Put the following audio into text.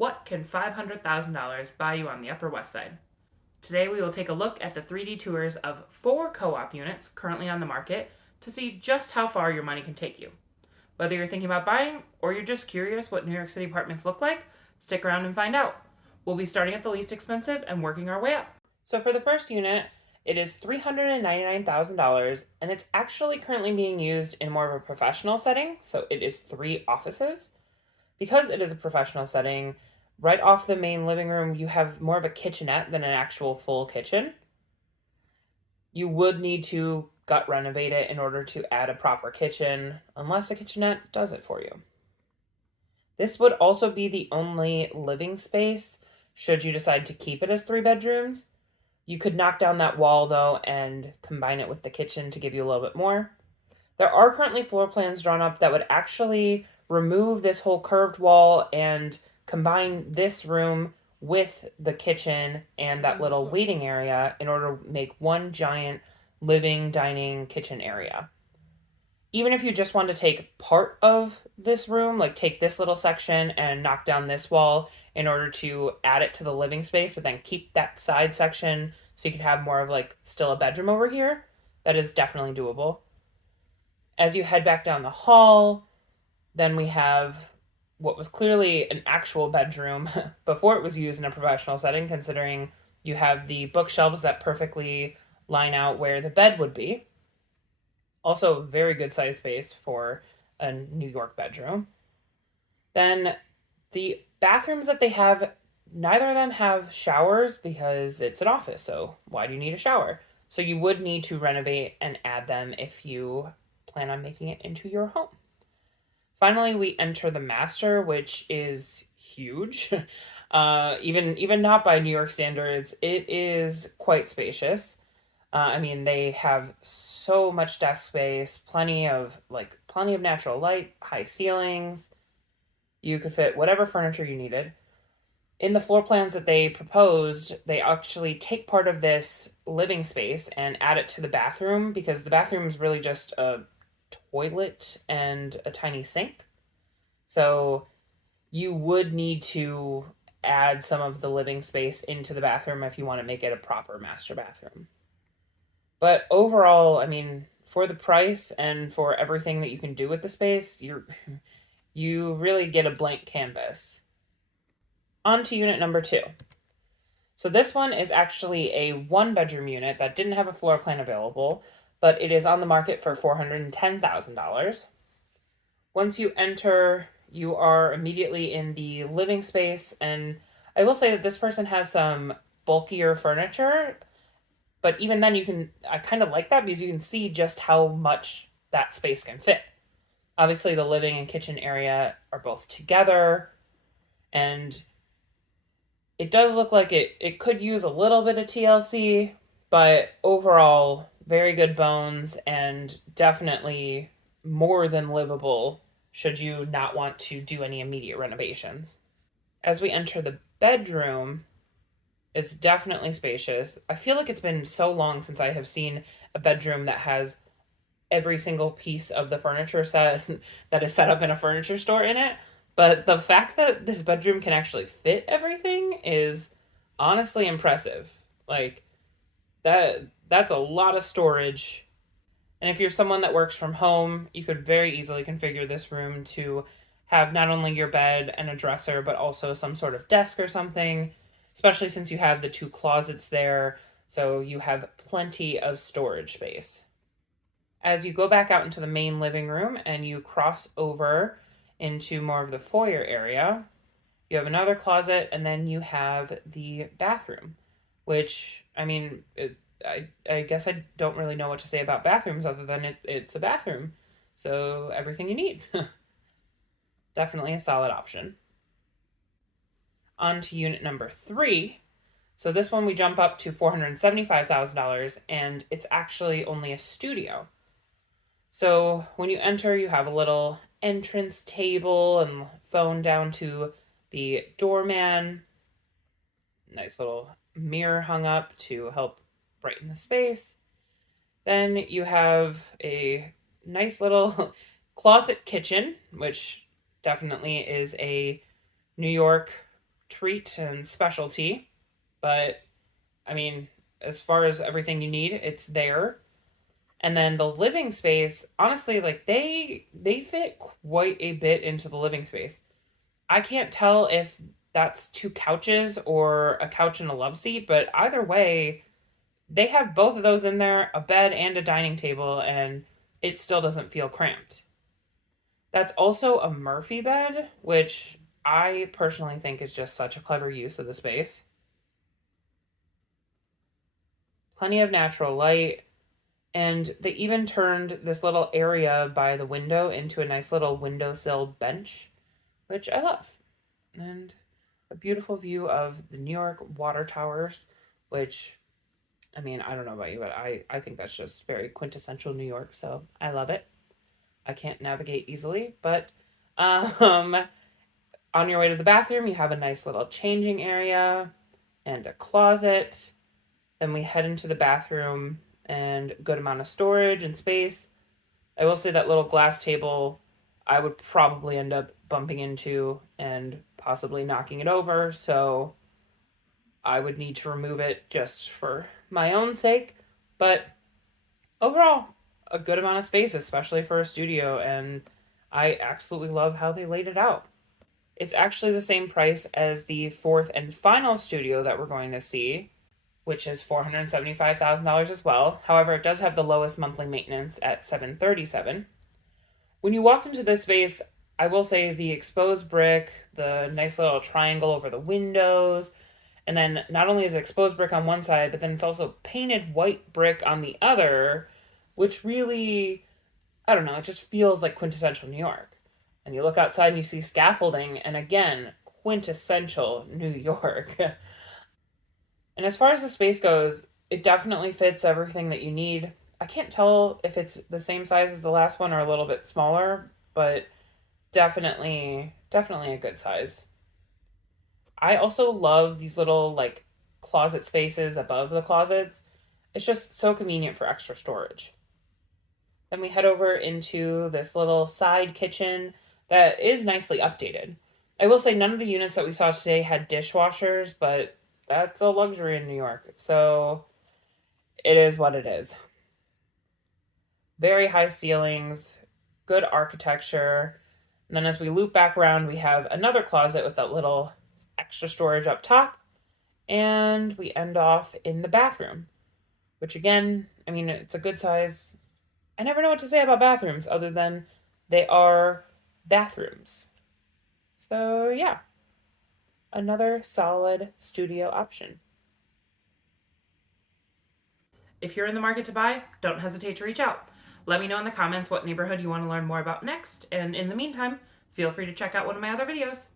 What can $500,000 buy you on the Upper West Side? Today we will take a look at the 3D tours of 4 co-op units currently on the market to see just how far your money can take you. Whether you're thinking about buying or you're just curious what New York City apartments look like, stick around and find out. We'll be starting at the least expensive and working our way up. So for the first unit, it is $399,000 and it's actually currently being used in more of a professional setting, so it is 3 offices. Because it is a professional setting, right off the main living room, you have more of a kitchenette than an actual full kitchen. You would need to gut renovate it in order to add a proper kitchen, unless a kitchenette does it for you. This would also be the only living space should you decide to keep it as 3 bedrooms. You could knock down that wall though and combine it with the kitchen to give you a little bit more. There are currently floor plans drawn up that would actually remove this whole curved wall and combine this room with the kitchen and that little waiting area in order to make one giant living, dining, kitchen area. Even if you just want to take part of this room, like take this little section and knock down this wall in order to add it to the living space, but then keep that side section so you could have more of like still a bedroom over here, that is definitely doable. As you head back down the hall, then we have what was clearly an actual bedroom before it was used in a professional setting, considering you have the bookshelves that perfectly line out where the bed would be. Also, very good size space for a New York bedroom. Then the bathrooms that they have, neither of them have showers because it's an office, so why do you need a shower? So you would need to renovate and add them if you plan on making it into your home. Finally, we enter the master, which is huge. Even not by New York standards, it is quite spacious. They have so much desk space, plenty of natural light, high ceilings. You could fit whatever furniture you needed. In the floor plans that they proposed, they actually take part of this living space and add it to the bathroom because the bathroom is really just a toilet and a tiny sink. So you would need to add some of the living space into the bathroom if you want to make it a proper master bathroom. But overall, for the price and for everything that you can do with the space, you really get a blank canvas. On to unit number 2. So this one is actually a 1-bedroom unit that didn't have a floor plan available, but it is on the market for $410,000. Once you enter, you are immediately in the living space, and I will say that this person has some bulkier furniture, but even then I kind of like that because you can see just how much that space can fit. Obviously, the living and kitchen area are both together, and it does look like it could use a little bit of TLC, but overall, very good bones and definitely more than livable should you not want to do any immediate renovations. As we enter the bedroom, it's definitely spacious. I feel like it's been so long since I have seen a bedroom that has every single piece of the furniture set that is set up in a furniture store in it. But the fact that this bedroom can actually fit everything is honestly impressive. Like that's a lot of storage. And if you're someone that works from home, you could very easily configure this room to have not only your bed and a dresser, but also some sort of desk or something, especially since you have the 2 closets there, so you have plenty of storage space. As you go back out into the main living room and you cross over into more of the foyer area, you have another closet, and then you have the bathroom, which, I guess I don't really know what to say about bathrooms other than it's a bathroom. So everything you need. Definitely a solid option. On to unit number 3. So this one we jump up to $475,000, and it's actually only a studio. So when you enter, you have a little entrance table and phone down to the doorman. Nice little mirror hung up to help brighten the space. Then you have a nice little closet kitchen, which definitely is a New York treat and specialty, but I mean, as far as everything you need, it's there. And then the living space, honestly, like they fit quite a bit into the living space. I can't tell if that's two couches or a couch and a love seat, but either way, they have both of those in there, a bed and a dining table, and it still doesn't feel cramped. That's also a Murphy bed, which I personally think is just such a clever use of the space. Plenty of natural light, and they even turned this little area by the window into a nice little windowsill bench, which I love. And a beautiful view of the New York water towers, which, I mean, I don't know about you, but I think that's just very quintessential New York, so I love it. I can't navigate easily, but um, on your way to the bathroom, you have a nice little changing area and a closet. Then we head into the bathroom and good amount of storage and space. I will say that little glass table I would probably end up bumping into and possibly knocking it over, so I would need to remove it just for my own sake. But overall, a good amount of space, especially for a studio, and I absolutely love how they laid it out. It's actually the same price as the fourth and final studio that we're going to see, which is $475,000 as well. However, it does have the lowest monthly maintenance at $737. When you walk into this space, I will say the exposed brick, the nice little triangle over the windows, and then not only is it exposed brick on one side, but then it's also painted white brick on the other, which really, I don't know, it just feels like quintessential New York. And you look outside and you see scaffolding, and again, quintessential New York. And as far as the space goes, it definitely fits everything that you need. I can't tell if it's the same size as the last one or a little bit smaller, but definitely a good size. I also love these little like closet spaces above the closets. It's just so convenient for extra storage. Then we head over into this little side kitchen that is nicely updated. I will say none of the units that we saw today had dishwashers, but that's a luxury in New York. So it is what it is. Very high ceilings, good architecture. And then as we loop back around, we have another closet with that little extra storage up top. And we end off in the bathroom, which again, I mean, it's a good size. I never know what to say about bathrooms other than they are bathrooms. So, yeah, another solid studio option. If you're in the market to buy, don't hesitate to reach out. Let me know in the comments what neighborhood you want to learn more about next, and in the meantime, feel free to check out one of my other videos.